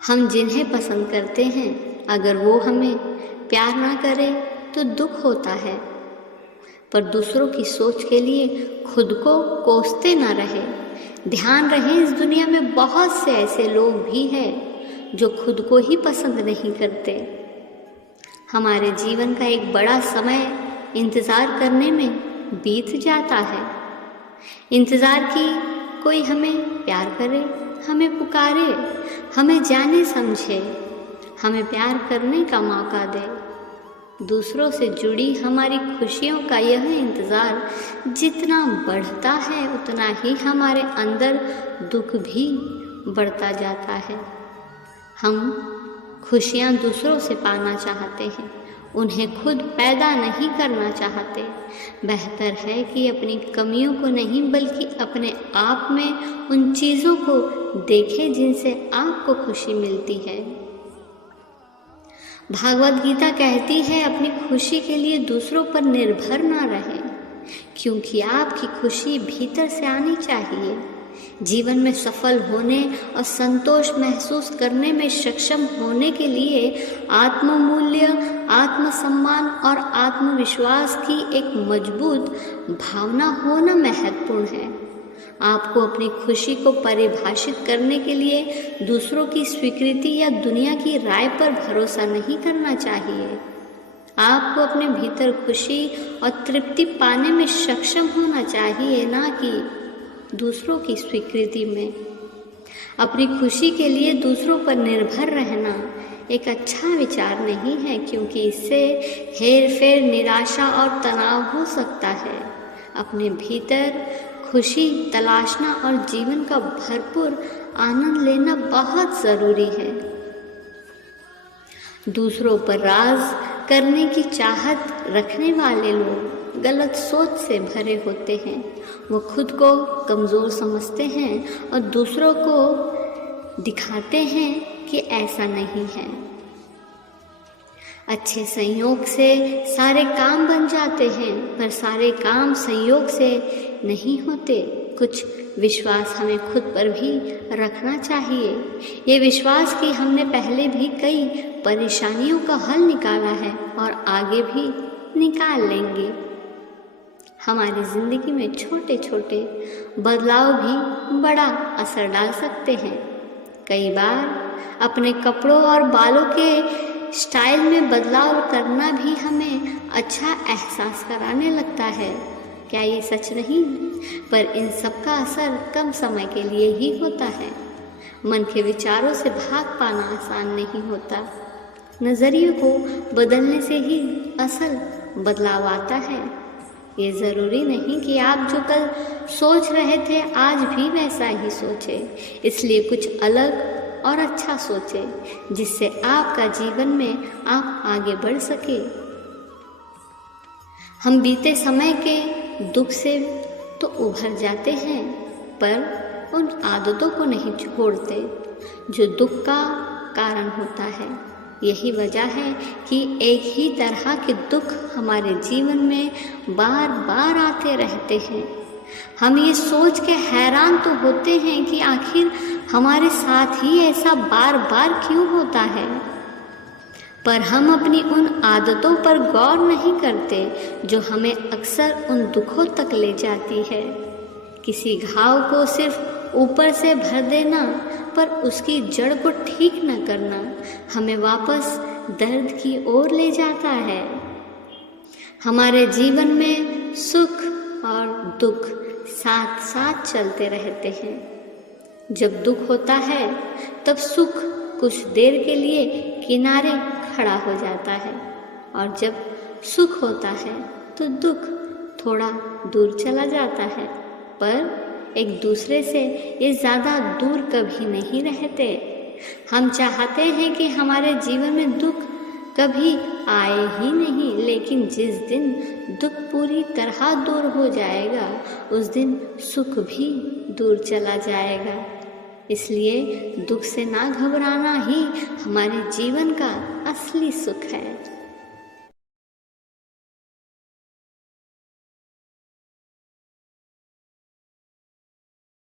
हम जिन्हें पसंद करते हैं अगर वो हमें प्यार ना करे तो दुख होता है, पर दूसरों की सोच के लिए खुद को कोसते ना रहे। ध्यान रहे, इस दुनिया में बहुत से ऐसे लोग भी हैं जो खुद को ही पसंद नहीं करते। हमारे जीवन का एक बड़ा समय इंतज़ार करने में बीत जाता है। इंतज़ार की कोई हमें प्यार करे, हमें पुकारे, हमें जाने समझे, हमें प्यार करने का मौका दे। दूसरों से जुड़ी हमारी खुशियों का यह इंतज़ार जितना बढ़ता है उतना ही हमारे अंदर दुख भी बढ़ता जाता है। हम खुशियाँ दूसरों से पाना चाहते हैं, उन्हें खुद पैदा नहीं करना चाहते। बेहतर है कि अपनी कमियों को नहीं बल्कि अपने आप में उन चीज़ों को देखें जिनसे आपको खुशी मिलती है। भागवत गीता कहती है अपनी खुशी के लिए दूसरों पर निर्भर ना रहें, क्योंकि आपकी खुशी भीतर से आनी चाहिए। जीवन में सफल होने और संतोष महसूस करने में सक्षम होने के लिए आत्ममूल्य, आत्मसम्मान और आत्मविश्वास की एक मजबूत भावना होना महत्वपूर्ण है। आपको अपनी खुशी को परिभाषित करने के लिए दूसरों की स्वीकृति या दुनिया की राय पर भरोसा नहीं करना चाहिए। आपको अपने भीतर खुशी और तृप्ति पाने में सक्षम होना चाहिए, ना कि दूसरों की स्वीकृति में। अपनी खुशी के लिए दूसरों पर निर्भर रहना एक अच्छा विचार नहीं है, क्योंकि इससे हेरफेर, निराशा और तनाव हो सकता है। अपने भीतर खुशी तलाशना और जीवन का भरपूर आनंद लेना बहुत ज़रूरी है। दूसरों पर राज करने की चाहत रखने वाले लोग गलत सोच से भरे होते हैं। वो खुद को कमज़ोर समझते हैं और दूसरों को दिखाते हैं कि ऐसा नहीं है। अच्छे संयोग से सारे काम बन जाते हैं, पर सारे काम संयोग से नहीं होते। कुछ विश्वास हमें खुद पर भी रखना चाहिए। ये विश्वास कि हमने पहले भी कई परेशानियों का हल निकाला है और आगे भी निकाल लेंगे। हमारी ज़िंदगी में छोटे छोटे बदलाव भी बड़ा असर डाल सकते हैं। कई बार अपने कपड़ों और बालों के स्टाइल में बदलाव करना भी हमें अच्छा एहसास कराने लगता है। क्या ये सच नहीं? पर इन सब का असर कम समय के लिए ही होता है। मन के विचारों से भाग पाना आसान नहीं होता। नज़रिए को बदलने से ही असल बदलाव आता है। ये ज़रूरी नहीं कि आप जो कल सोच रहे थे आज भी वैसा ही सोचें। इसलिए कुछ अलग और अच्छा सोचें, जिससे आपका जीवन में आप आगे बढ़ सके। हम बीते समय के दुख से तो उभर जाते हैं, पर उन आदतों को नहीं छोड़ते जो दुख का कारण होता है। यही वजह है कि एक ही तरह के दुख हमारे जीवन में बार बार आते रहते हैं। हम ये सोच के हैरान तो होते हैं कि आखिर हमारे साथ ही ऐसा बार बार क्यों होता है, पर हम अपनी उन आदतों पर गौर नहीं करते जो हमें अक्सर उन दुखों तक ले जाती है। किसी घाव को सिर्फ ऊपर से भर देना पर उसकी जड़ को ठीक न करना हमें वापस दर्द की ओर ले जाता है। हमारे जीवन में सुख और दुख साथ साथ चलते रहते हैं। जब दुख होता है तब सुख कुछ देर के लिए किनारे खड़ा हो जाता है, और जब सुख होता है तो दुख थोड़ा दूर चला जाता है, पर एक दूसरे से ये ज़्यादा दूर कभी नहीं रहते। हम चाहते हैं कि हमारे जीवन में दुख कभी आए ही नहीं, लेकिन जिस दिन दुख पूरी तरह दूर हो जाएगा उस दिन सुख भी दूर चला जाएगा। इसलिए दुख से ना घबराना ही हमारे जीवन का असली सुख है।